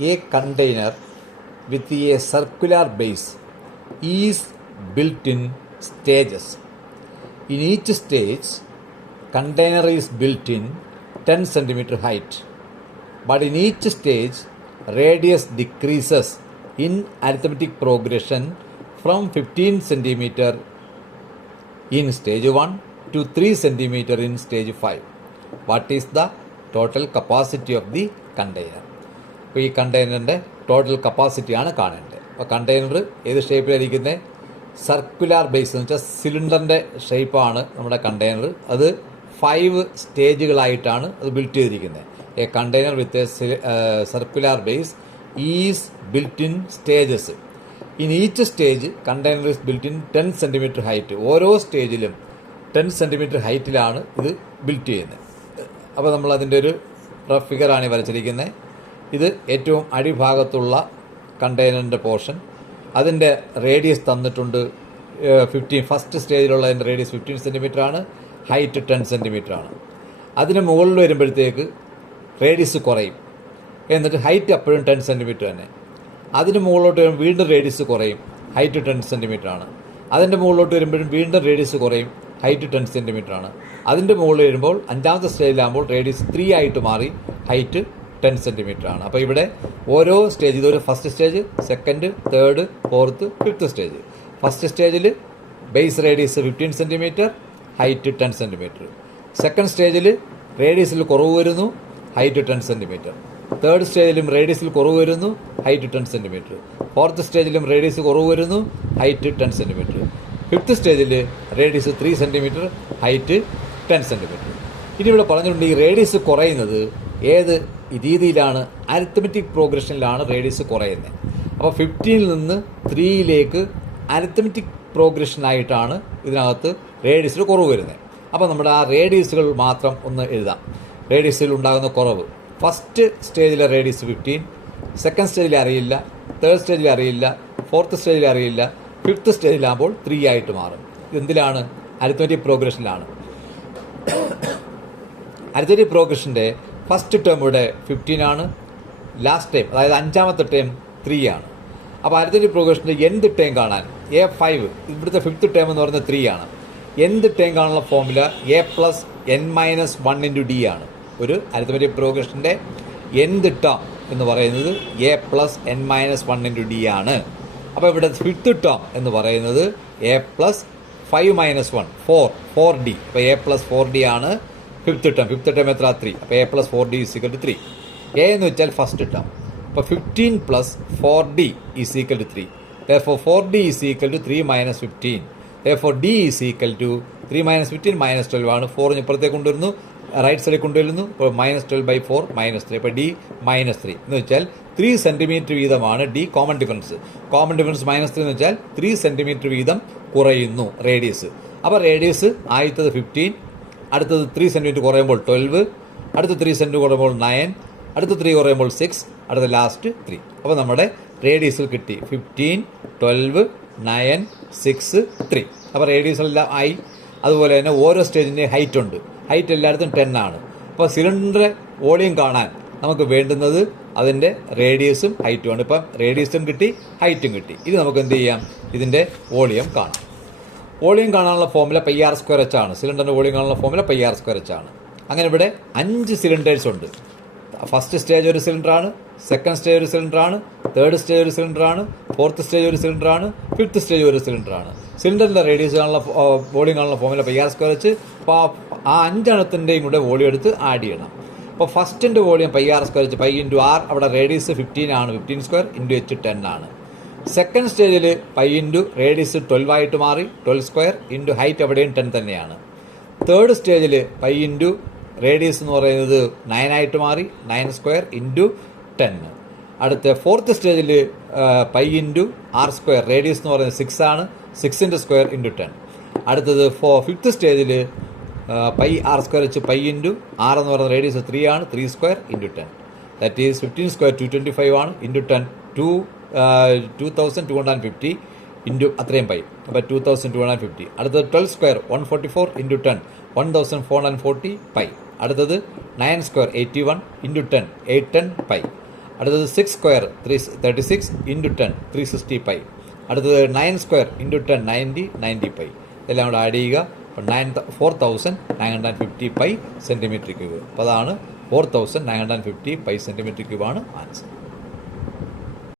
A container with a circular base is built in stages. In each stage, container is built in 10 centimeter height. But in each stage, radius decreases in arithmetic progression from 15 centimeter in stage 1 to 3 centimeter in stage 5. What is the total capacity of the container? അപ്പോൾ ഈ കണ്ടെയ്നറിൻ്റെ total കപ്പാസിറ്റിയാണ് കാണേണ്ടത്. അപ്പോൾ container ഏത് ഷേപ്പിലായിരിക്കുന്നത്? Circular base എന്ന് വെച്ചാൽ സിലിണ്ടറിൻ്റെ ഷേപ്പാണ് നമ്മുടെ container. അത് 5 സ്റ്റേജുകളായിട്ടാണ് അത് ബിൽറ്റ് ചെയ്തിരിക്കുന്നത്. A container with a circular base is built in stages. In each stage container is built in 10 centimetre height. ഓരോ സ്റ്റേജിലും 10 സെൻറ്റിമീറ്റർ ഹൈറ്റിലാണ് ഇത് ബിൽറ്റ് ചെയ്യുന്നത്. അപ്പോൾ നമ്മൾ അതിൻ്റെ ഒരു റഫ് ഫിഗറാണ് വരച്ചിരിക്കുന്നത്. ഇത് ഏറ്റവും അടിഭാഗത്തുള്ള കണ്ടെയ്നറിൻ്റെ പോർഷൻ. അതിൻ്റെ റേഡിയസ് തന്നിട്ടുണ്ട് 15. ഫസ്റ്റ് സ്റ്റേജിലുള്ളതിൻ്റെ റേഡിയസ് 15 സെൻറ്റിമീറ്റർ ആണ്, ഹൈറ്റ് 10 സെൻറ്റിമീറ്റർ ആണ്. അതിന് മുകളിൽ വരുമ്പോഴത്തേക്ക് റേഡിയസ് കുറയും, എന്നിട്ട് ഹൈറ്റ് അപ്പോഴും 10 സെൻറ്റിമീറ്റർ തന്നെ. അതിന് മുകളിലോട്ട് വരുമ്പോൾ വീണ്ടും റേഡിയസ് കുറയും, ഹൈറ്റ് 10 സെൻറ്റിമീറ്റർ ആണ്. അതിൻ്റെ മുകളിലോട്ട് വരുമ്പോഴും വീണ്ടും റേഡിയസ് കുറയും, ഹൈറ്റ് 10 സെൻറ്റിമീറ്റർ ആണ്. അതിൻ്റെ മുകളിൽ വരുമ്പോൾ 5ാമത്തെ സ്റ്റേജിലാകുമ്പോൾ റേഡിയസ് 3 ആയിട്ട് മാറി, ഹൈറ്റ് 10 സെൻറ്റിമീറ്റർ ആണ്. അപ്പോൾ ഇവിടെ ഓരോ സ്റ്റേജ്, ഇതൊരു first stage, second, third, fourth, fifth stage. First സ്റ്റേജിൽ base radius 15 centimetre, height 10 centimetre. Second സ്റ്റേജിൽ റേഡിയസിൽ കുറവ് വരുന്നു, ഹൈറ്റ് 10 സെൻറ്റിമീറ്റർ. തേർഡ് സ്റ്റേജിലും റേഡിയസിൽ കുറവ് വരുന്നു, ഹൈറ്റ് 10 സെൻറ്റിമീറ്റർ. ഫോർത്ത് സ്റ്റേജിലും റേഡിയസ് കുറവ് വരുന്നു, ഹൈറ്റ് 10 സെൻറ്റിമീറ്റർ. ഫിഫ്ത്ത് സ്റ്റേജിൽ റേഡിയസ് 3 സെൻറ്റിമീറ്റർ, ഹൈറ്റ് 10 സെൻറ്റിമീറ്റർ. ഇനി ഇവിടെ പറഞ്ഞിട്ടുണ്ട് ഈ റേഡിയസ് കുറയുന്നത് ഏത് രീതിയിലാണ്? അരിത്തമെറ്റിക് പ്രോഗ്രഷനിലാണ് റേഡിയസ് കുറയുന്നത്. അപ്പോൾ 15 നിന്ന് 3ലേക്ക് അരിത്തമെറ്റിക് പ്രോഗ്രഷനായിട്ടാണ് ഇതിനകത്ത് റേഡിയസിൽ കുറവ് വരുന്നത്. അപ്പോൾ നമ്മുടെ ആ റേഡിയസുകൾ മാത്രം ഒന്ന് എഴുതാം. റേഡിയസിൽ ഉണ്ടാകുന്ന കുറവ്: ഫസ്റ്റ് സ്റ്റേജിലെ റേഡിയസ് 15, സെക്കൻഡ് സ്റ്റേജിൽ അറിയില്ല, തേർഡ് സ്റ്റേജിൽ അറിയില്ല, ഫോർത്ത് സ്റ്റേജിൽ അറിയില്ല, ഫിഫ്ത്ത് സ്റ്റേജിലാകുമ്പോൾ 3 ആയിട്ട് മാറും. എന്തിലാണ്? അരിത്തമെറ്റിക് പ്രോഗ്രഷനിലാണ്. അരിത്തമെറ്റിക് പ്രോഗ്രഷൻ്റെ ഫസ്റ്റ് ടേം ഇവിടെ 15 ആണ്, ലാസ്റ്റ് ടൈം അതായത് 5ാമത്തെ ടേം 3 ആണ്. അപ്പോൾ അരിത്തമെറ്റിക് പ്രോഗ്രഷൻ്റെ എന്ത് ടേം കാണാൻ A5, ഇവിടുത്തെ ഫിഫ്ത്ത് ടേം എന്ന് പറയുന്നത് 3 ആണ്. എന്ത് ടേം കാണാനുള്ള ഫോർമുല A+n-1 × d ആണ്. ഒരു അരിത്തമെറ്റിക് പ്രോഗ്രഷൻ്റെ എന്ത് ടേം എന്ന് പറയുന്നത് A+n-1 × d ആണ്. അപ്പോൾ ഇവിടെ ഫിഫ്ത്ത് ടേം എന്ന് പറയുന്നത് A+5-1 4d. അപ്പോൾ A+4d ആണ് ഫിഫ്ത്ത് ടേം. ഫിഫ്ത്ത് ടേം എത്ര? 3. അപ്പോൾ A+4d = 3. A എന്ന് വെച്ചാൽ ഫസ്റ്റ് ടേം. അപ്പോൾ 15 + 4d = 3. Therefore 4d = 3 - 15. Therefore d = 3 - 15 - 12 ആണ്. 4 ഇപ്പുറത്തേക്ക് കൊണ്ടുവരുന്നു, റൈറ്റ് സൈഡിൽ കൊണ്ടുവരുന്നു. അപ്പോൾ -12/4 -3. അപ്പോൾ d -3 എന്ന് വെച്ചാൽ 3 സെൻറ്റിമീറ്റർ വീതമാണ് d. കോമൺ ഡിഫറൻസ് -3 എന്ന് വെച്ചാൽ 3 സെൻറ്റിമീറ്റർ വീതം കുറയുന്നു റേഡിയസ്. അപ്പോൾ റേഡിയസ് ആദ്യത്തത് 15, അടുത്തത് 3 സെൻറ്റിമീറ്റർ കുറയുമ്പോൾ 12, അടുത്ത 3 സെൻറ്റിമീറ്റർ കുറയുമ്പോൾ 9, അടുത്ത 3 കുറയുമ്പോൾ 6, അടുത്ത ലാസ്റ്റ് 3. അപ്പോൾ നമ്മുടെ റേഡിയസിൽ കിട്ടി 15, 12, 9, 6, 3. അപ്പോൾ റേഡിയസെല്ലാം ആയി. അതുപോലെ തന്നെ ഓരോ സ്റ്റേജിൻ്റെ ഹൈറ്റ് ഉണ്ട്. ഹൈറ്റ് എല്ലായിടത്തും 10 ആണ്. അപ്പോൾ സിലിണ്ടർ വോളിയം കാണാൻ നമുക്ക് വേണ്ടുന്നത് അതിൻ്റെ റേഡിയസും ഹൈറ്റുമാണ്. ഇപ്പം റേഡിയസും കിട്ടി, ഹൈറ്റും കിട്ടി. ഇത് നമുക്ക് എന്ത് ചെയ്യാം? ഇതിൻ്റെ വോളിയം കാണാം. വോളിയം കാണാനുള്ള ഫോർമുല πr²h ആണ്. സിലിണ്ടറിൻ്റെ വോളിയം കാണാനുള്ള ഫോർമുല πr²h ആണ്. അങ്ങനെ ഇവിടെ 5 സിലിണ്ടേഴ്സ് ഉണ്ട്. ഫസ്റ്റ് സ്റ്റേജ് ഒരു സിലിണ്ടറാണ്, സെക്കൻഡ് സ്റ്റേജ് ഒരു സിലിണ്ടറാണ്, തേർഡ് സ്റ്റേജ് ഒരു സിലിണ്ടറാണ്, ഫോർത്ത് സ്റ്റേജ് ഒരു സിലിണ്ടറാണ്, ഫിഫ്ത്ത് സ്റ്റേജ് ഒരു സിലിണ്ടറാണ്. സിലിണ്ടറിൻ്റെ റേഡിയസ് കാണുന്ന വോളിയം കാണുന്ന ഫോർമുല πr²h. അപ്പോൾ ആ 5 കൂടെ വോളിയം എടുത്ത് ആഡ് ചെയ്യണം. അപ്പോൾ ഫസ്റ്റിൻ്റെ വോളിയം πr²h, π × r. അവിടെ റേഡിയസ് 15 ആണ്, 15² × h 10 ആണ്. സെക്കൻഡ് സ്റ്റേജിൽ π × റേഡിയസ് 12 ആയിട്ട് മാറി, 12² × ഹൈറ്റ് അവിടെയും 10 തന്നെയാണ്. തേർഡ് സ്റ്റേജിൽ π × റേഡിയസ് എന്ന് പറയുന്നത് 9 ആയിട്ട് മാറി, 9² × 10. അടുത്ത ഫോർത്ത് സ്റ്റേജിൽ π × r², റേഡിയസ് എന്ന് പറയുന്നത് 6 ആണ്, 6² × 10. അടുത്തത് ഫിഫ്ത്ത് സ്റ്റേജിൽ πr²h, π × r എന്ന് പറയുന്ന റേഡിയസ് 3 ആണ്, 3² × 10. ദാറ്റ് ഈസ് 15² 225 ആണ്, × 10 2250 അത്രയും പൈ. അപ്പോൾ 2250. അടുത്തത് 12² 144 × 10 1440 പൈ. അടുത്തത് 9² 81 × 10 810 പൈ. അടുത്തത് 6 സ്ക്വയർ 36 ഇൻറ്റു 10 360 അടുത്തത് 9 സ്ക്വയർ ഇൻറ്റു 10 90 ഇതെല്ലാം കൂടെ ആഡ് ചെയ്യുക. അപ്പോൾ 4950 സെൻറ്റിമീറ്റർ ക്യൂബ്. അപ്പോൾ അതാണ് 4950 സെൻറ്റിമീറ്റർ ക്യൂബാണ് ആൻസർ.